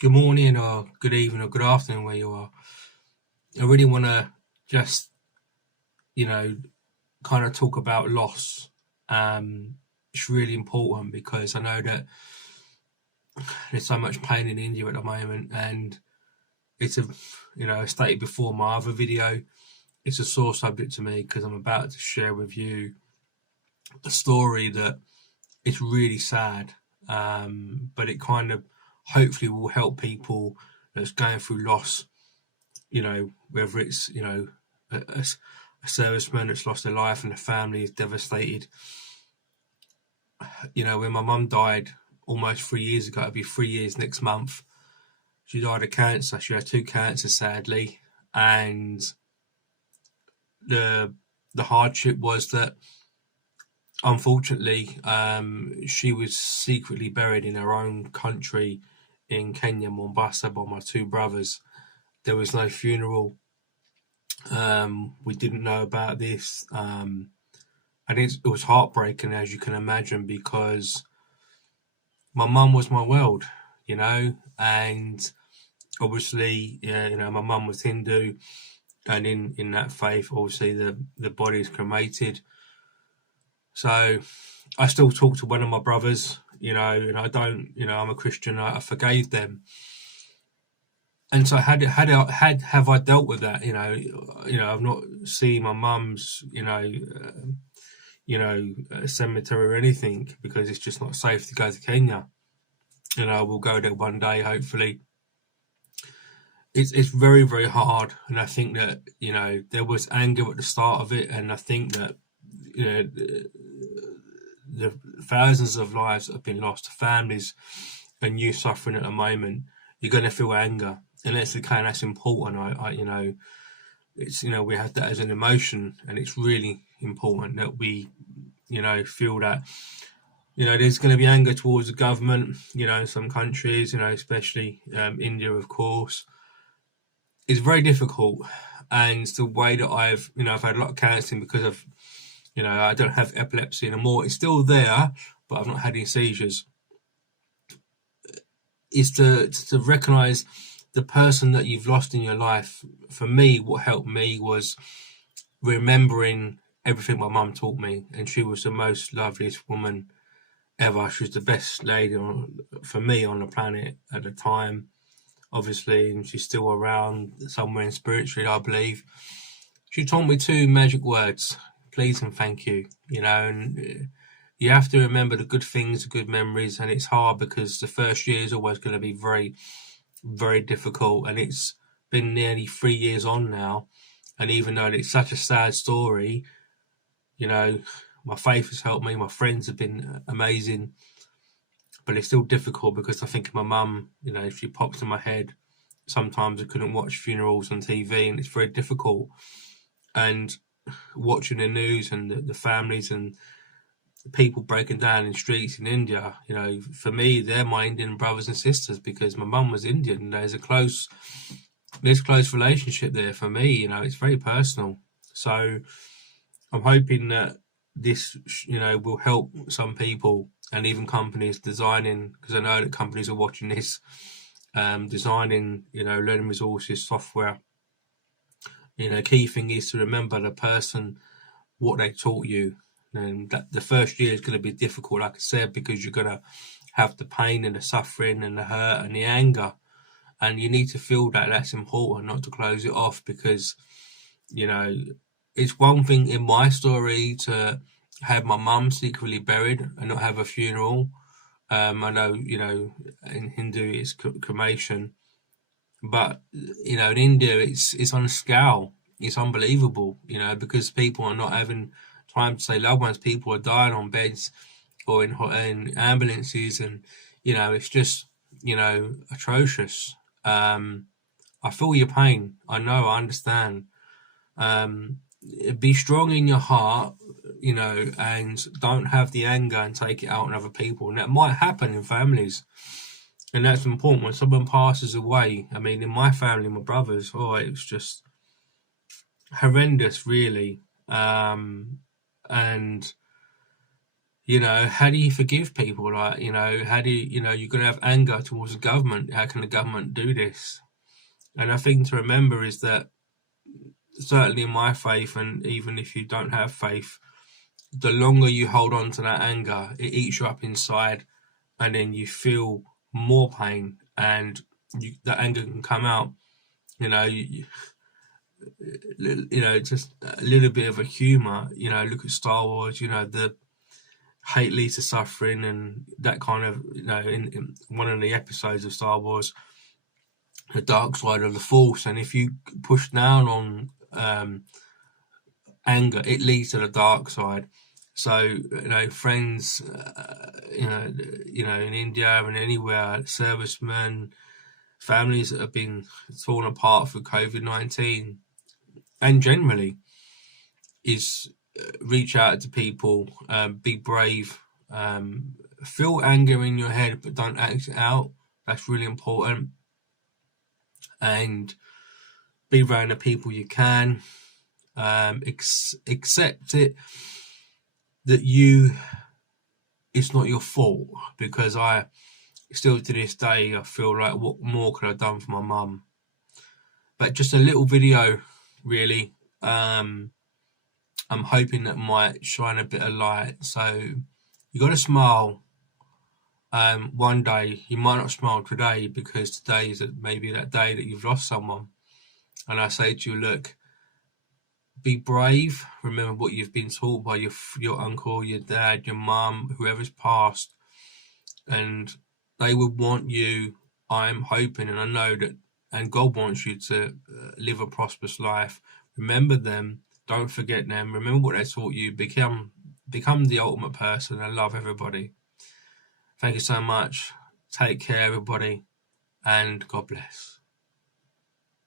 Good morning or good evening or good afternoon where you are. I really want to just, you know, kind of talk about loss. It's really important because I know that there's so much pain in India at the moment, and it's I stated before my other video, it's a sore subject to me because I'm about to share with you a story that it's really sad, but it kind of hopefully will help people that's going through loss, whether it's, a serviceman that's lost their life and the family is devastated. When my mum died almost 3 years ago, it'll be 3 years next month. She died of cancer. She had two cancers, sadly. And the hardship was that, unfortunately, she was secretly buried in her own country in Kenya, Mombasa, by my two brothers. There was no funeral. We didn't know about this. And it was heartbreaking, as you can imagine, because my mum was my world, and obviously, my mum was Hindu, and in that faith, obviously, the body is cremated. So I still talk to one of my brothers, and I don't, I'm a Christian. I forgave them, and so have I dealt with that? I've not seen my mum's, cemetery or anything because it's just not safe to go to Kenya. We'll go there one day, hopefully. It's very, very hard, and I think that there was anger at the start of it, and I think that the thousands of lives that have been lost to families and you suffering at the moment, you're going to feel anger, and that's important. It's we have that as an emotion, and it's really important that we feel that there's going to be anger towards the government, in some countries, especially India, of course. It's very difficult, and the way that I've had a lot of counselling because of I don't have epilepsy anymore. It's still there, but I've not had any seizures. Is to recognise the person that you've lost in your life. For me, what helped me was remembering everything my mum taught me, and she was the most loveliest woman ever. She was the best lady for me on the planet at the time, obviously, and she's still around somewhere in spiritually, I believe. She taught me two magic words: please and thank you. And you have to remember the good things, the good memories, and it's hard because the first year is always going to be very, very difficult, and it's been nearly 3 years on now, and even though it's such a sad story, my faith has helped me, my friends have been amazing, but it's still difficult because I think of my mum, if she pops in my head, sometimes I couldn't watch funerals on TV, and it's very difficult. And watching the news and the families and people breaking down in streets in India, for me, they're my Indian brothers and sisters because my mum was Indian. There's a close relationship there for me. It's very personal. So I'm hoping that this, will help some people and even companies designing, because I know that companies are watching this, designing, learning resources, software. Key thing is to remember the person, what they taught you. And that the first year is going to be difficult, like I said, because you're going to have the pain and the suffering and the hurt and the anger. And you need to feel that. That's important, not to close it off, because, it's one thing in my story to have my mum secretly buried and not have a funeral. I know, in Hindu it's cremation, but in India it's on a scale. It's unbelievable, because people are not having time to say loved ones. People are dying on beds or in ambulances, and it's just atrocious. I feel your pain. I know. I understand. Be strong in your heart, and don't have the anger and take it out on other people. And that might happen in families. And that's important when someone passes away. I mean, in my family, my brothers, it was just horrendous, really. And how do you forgive people? Like, how do you're going to have anger towards the government. How can the government do this? And a thing to remember is that certainly in my faith, and even if you don't have faith, the longer you hold on to that anger, it eats you up inside, and then you feel more pain, and that anger can come out. Just a little bit of a humor. Look at Star Wars. The hate leads to suffering, and that kind of in one of the episodes of Star Wars, the dark side of the Force. And if you push down on anger, it leads to the dark side. So friends, in India and anywhere, servicemen, families that have been torn apart for COVID-19, and generally, is reach out to people, be brave, feel anger in your head, but don't act it out. That's really important. And be around the people you can. Accept it that it's not your fault, because I still to this day I feel like, what more could I have done for my mum? But just a little video, really. I'm hoping that might shine a bit of light. So you got to smile. One day you might not smile today, because today is maybe that day that you've lost someone. And I say to you, look, be brave. Remember what you've been taught by your uncle, your dad, your mum, whoever's passed, and they would want you. I'm hoping, and I know that, and God wants you to live a prosperous life. Remember them. Don't forget them. Remember what they taught you. Become the ultimate person and love everybody. Thank you so much. Take care, everybody, and God bless.